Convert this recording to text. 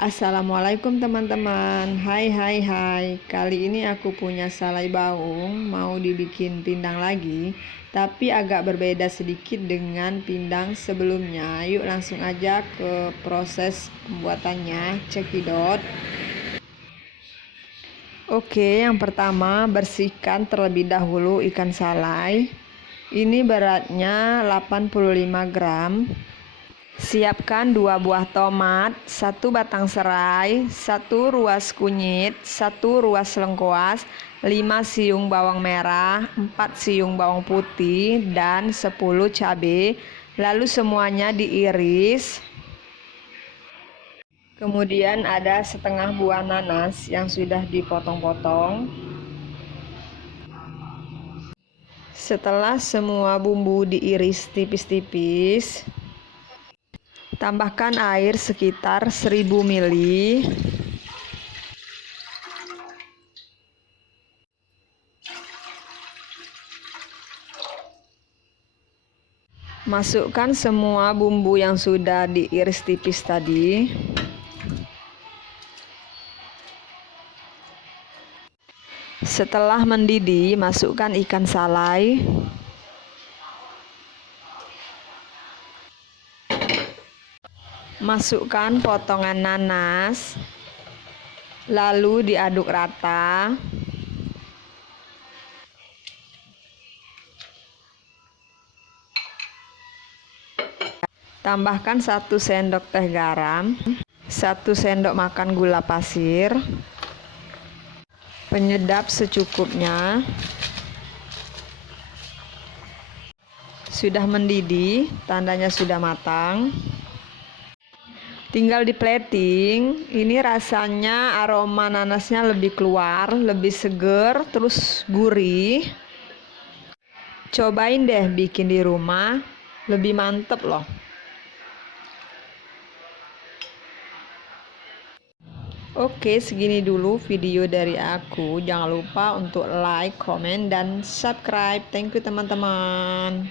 Assalamualaikum teman-teman. Hai hai hai. Kali ini aku punya salai baung, mau dibikin pindang lagi, tapi agak berbeda sedikit dengan pindang sebelumnya. Yuk langsung aja ke proses pembuatannya. Cekidot. Oke, yang pertama bersihkan terlebih dahulu ikan salai. Ini beratnya 85 gram. Siapkan 2 buah tomat, 1 batang serai, 1 ruas kunyit, 1 ruas lengkuas, 5 siung bawang merah, 4 siung bawang putih, dan 10 cabai. Lalu semuanya diiris. Kemudian ada setengah buah nanas yang sudah dipotong-potong. Setelah semua bumbu diiris tipis-tipis, tambahkan air sekitar 1000 ml. Masukkan semua bumbu yang sudah diiris tipis tadi. Setelah mendidih, masukkan ikan salai. Masukkan potongan nanas, lalu diaduk rata. Tambahkan 1 sendok teh garam, 1 sendok makan gula pasir, penyedap secukupnya. Sudah mendidih, tandanya sudah matang. Tinggal di plating. Ini rasanya aroma nanasnya lebih keluar, lebih seger, terus gurih. Cobain deh bikin di rumah, lebih mantep loh. Oke, segini dulu video dari aku. Jangan lupa untuk like, komen, dan subscribe. Thank you teman-teman.